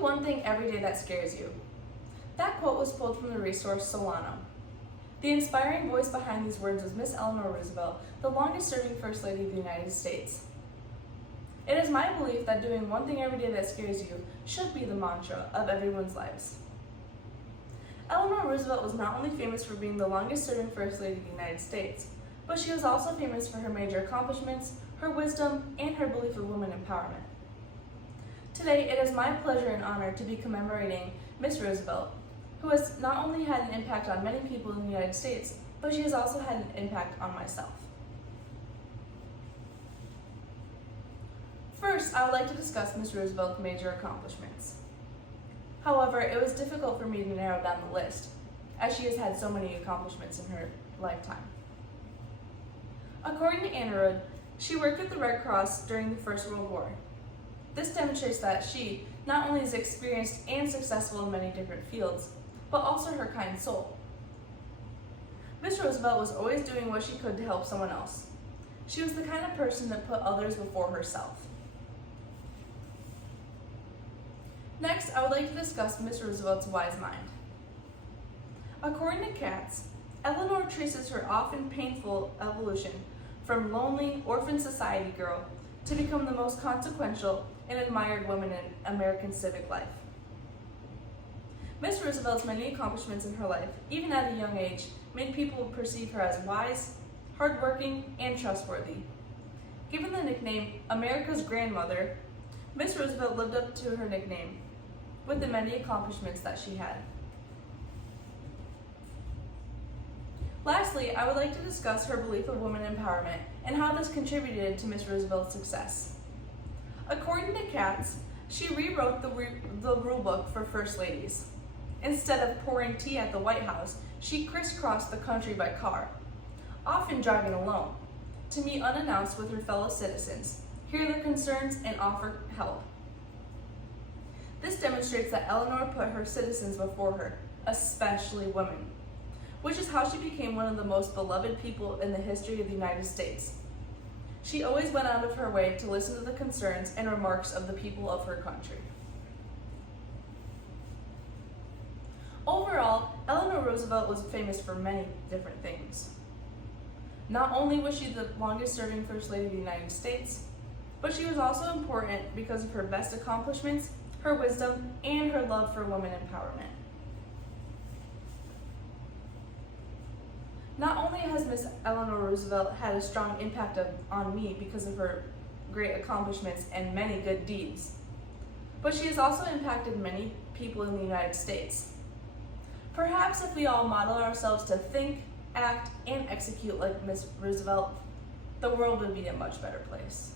Do one thing every day that scares you. That quote was pulled from the resource Solano. The inspiring voice behind these words was Miss Eleanor Roosevelt, the longest-serving First Lady of the United States. It is my belief that doing one thing every day that scares you should be the mantra of everyone's lives. Eleanor Roosevelt was not only famous for being the longest-serving First Lady of the United States, but she was also famous for her major accomplishments, her wisdom, and her belief of women empowerment. Today, it is my pleasure and honor to be commemorating Miss Roosevelt, who has not only had an impact on many people in the United States, but she has also had an impact on myself. First, I would like to discuss Miss Roosevelt's major accomplishments. However, it was difficult for me to narrow down the list, as she has had so many accomplishments in her lifetime. According to Eleanor, she worked with the Red Cross during the First World War. This demonstrates that she not only is experienced and successful in many different fields, but also her kind soul. Miss Roosevelt was always doing what she could to help someone else. She was the kind of person that put others before herself. Next, I would like to discuss Miss Roosevelt's wise mind. According to Katz, Eleanor traces her often painful evolution from lonely, orphan society girl to become the most consequential and admired woman in American civic life. Miss Roosevelt's many accomplishments in her life, even at a young age, made people perceive her as wise, hardworking, and trustworthy. Given the nickname America's Grandmother, Miss Roosevelt lived up to her nickname with the many accomplishments that she had. Lastly, I would like to discuss her belief of women empowerment and how this contributed to Miss Roosevelt's success. According to Katz, she rewrote the rule book for First Ladies. Instead of pouring tea at the White House, she crisscrossed the country by car, often driving alone, to meet unannounced with her fellow citizens, hear their concerns, and offer help. This demonstrates that Eleanor put her citizens before her, especially women, which is how she became one of the most beloved people in the history of the United States. She always went out of her way to listen to the concerns and remarks of the people of her country. Overall, Eleanor Roosevelt was famous for many different things. Not only was she the longest-serving First Lady of the United States, but she was also important because of her best accomplishments, her wisdom, and her love for women empowerment. Not only has Miss Eleanor Roosevelt had a strong impact on me because of her great accomplishments and many good deeds, but she has also impacted many people in the United States. Perhaps if we all model ourselves to think, act, and execute like Miss Roosevelt, the world would be a much better place.